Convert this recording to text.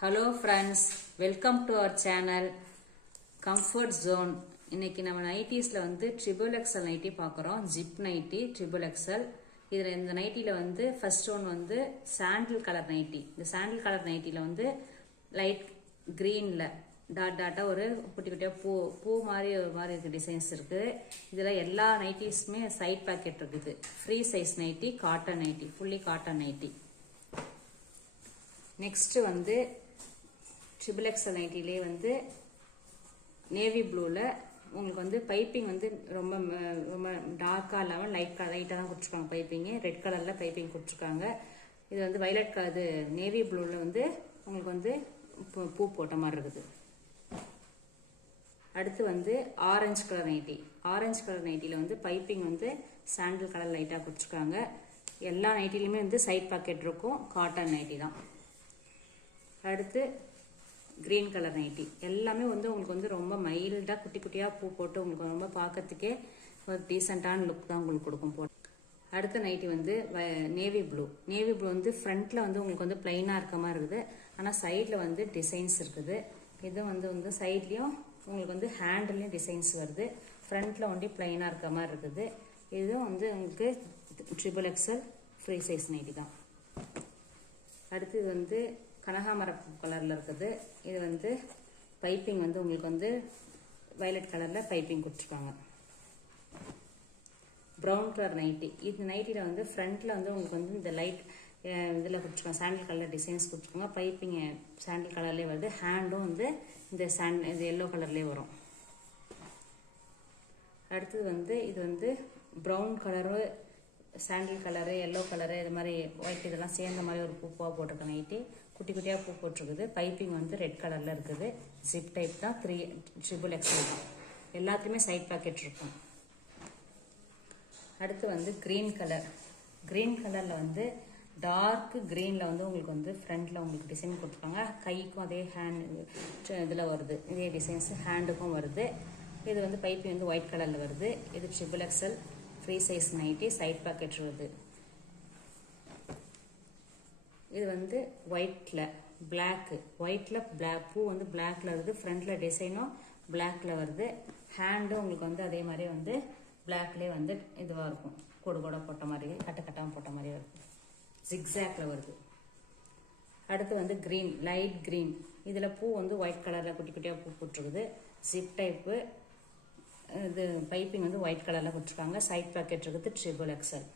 Hello friends, welcome to our channel comfort zone. இன்னைக்கு நம்ம நைட்டிஸில் வந்து ட்ரிபிள் எக்ஸல் நைட்டி பார்க்குறோம். Zip nighty triple XL. இதில் இந்த நைட்டியில் வந்து ஃபர்ஸ்ட் ஒன் வந்து சாண்டில் கலர் நைட்டி. இந்த சாண்டில் கலர் நைட்டியில் வந்து லைட் க்ரீனில் டாட்டாக ஒரு குட்டி குட்டியாக பூ மாதிரி ஒரு மாதிரி இருக்குது டிசைன்ஸ் இருக்குது. இதில் எல்லா நைட்டிஸுமே சைட் பாக்கெட் இருக்குது. Free size nightie, cotton nightie, fully cotton nightie. Next வந்து ட்ரிபிள் எக்ஸல் நைட்டிலே வந்து நேவி ப்ளூவில் உங்களுக்கு வந்து பைப்பிங் வந்து ரொம்ப ரொம்ப டார்க்காக இல்லாமல் லைட்டாக தான் கொடுத்துருக்காங்க. பைப்பிங்கு ரெட் கலரில் பைப்பிங் கொடுத்துருக்காங்க. இது வந்து வயலட் கலர், இது நேவி ப்ளூவில் வந்து உங்களுக்கு வந்து பூ போட்ட மாதிரி இருக்குது. அடுத்து வந்து orange colour nightie. Orange colour நைட்டியில் வந்து பைப்பிங் வந்து சாண்டில் கலர் லைட்டாக கொடுத்துருக்காங்க. எல்லா நைட்டிலையுமே வந்து சைட் பாக்கெட் இருக்கும். காட்டன் நைட்டி தான். அடுத்து கிரீன் கலர் நைட்டி. எல்லாமே வந்து உங்களுக்கு வந்து ரொம்ப மைல்டாக குட்டி குட்டியாக பூ போட்டு உங்களுக்கு ரொம்ப பார்க்கறதுக்கே ஒரு டீசெண்டான லுக் தான் உங்களுக்கு கொடுக்கும் போட்டு. அடுத்த நைட்டி வந்து நேவி ப்ளூ. நேவி ப்ளூ வந்து ஃப்ரண்ட்டில் வந்து உங்களுக்கு வந்து பிளைனாக இருக்க மாதிரி இருக்குது. ஆனால் சைடில் வந்து டிசைன்ஸ் இருக்குது. இதுவும் வந்து சைட்லேயும் உங்களுக்கு வந்து ஹேண்ட்லேயும் டிசைன்ஸ் வருது. ஃப்ரண்ட்டில் வந்து பிளைனாக இருக்க மாதிரி இருக்குது. இதுவும் வந்து உங்களுக்கு triple XL free size nighty தான். அடுத்து வந்து கனகாமரப்பூ கலரில் இருக்குது. இது வந்து பைப்பிங் வந்து உங்களுக்கு வந்து வயலட் கலரில் பைப்பிங் கொடுத்துருக்காங்க. Brown colour nightie. இந்த நைட்டியில் வந்து ஃப்ரண்ட்டில் வந்து உங்களுக்கு வந்து இந்த லைட் இதில் கொடுத்துருக்காங்க. சாண்டில் கலர் டிசைன்ஸ் கொடுத்துருக்காங்க. பைப்பிங் சாண்டில் கலர்லேயே வருது. ஹேண்டும் வந்து இந்த எல்லோ கலர்லேயே வரும். அடுத்தது வந்து இது வந்து ப்ரௌன் கலரு, சாண்டில் கலரு, எல்லோ கலரு, இது மாதிரி ஒயிட் இதெல்லாம் சேர்ந்த மாதிரி ஒரு பூவாக போட்டிருக்க நைட்டி. குட்டி குட்டியாக பூ போட்டிருக்குது. பைப்பிங் வந்து ரெட் கலரில் இருக்குது. ஜிப் டைப் தான். ட்ரிபிள் எக்ஸல் தான். எல்லாத்துலேயுமே சைட் பாக்கெட் இருக்கும். அடுத்து வந்து க்ரீன் கலர். க்ரீன் கலரில் வந்து டார்க் க்ரீனில் வந்து உங்களுக்கு வந்து ஃப்ரண்ட்டில் உங்களுக்கு டிசைன் கொடுத்துருக்காங்க. கைக்கும் அதே ஹேண்ட் இதில் வருது. இதே டிசைன்ஸ் ஹேண்டுக்கும் வருது. இது வந்து பைப்பிங் வந்து ஒயிட் கலரில் வருது. இது triple XL free size nighty. Side pocket வருது. இது வந்து ஒயிட்ல பிளாக்கு. ஒயிட்ல பூ வந்து பிளாக்ல வருது. ஃப்ரண்ட்ல டிசைனும் பிளாக்ல வருது. ஹேண்டும் உங்களுக்கு வந்து அதே மாதிரி வந்து பிளாக்லேயே வந்து இதுவாக இருக்கும். கோடு கோட போட்ட மாதிரி, கட்டாமல் போட்ட மாதிரி வருது. ஜிக்ஸாக்ல வருது. அடுத்து வந்து கிரீன், லைட் கிரீன். இதில் பூ வந்து ஒயிட் கலரில் குட்டி குட்டியாக பூ போட்டிருக்குது. Zip type. இது பைப்பிங் வந்து ஒயிட் கலரில் கொடுத்துருக்காங்க. சைட் பாக்கெட் இருக்குது. Triple XL.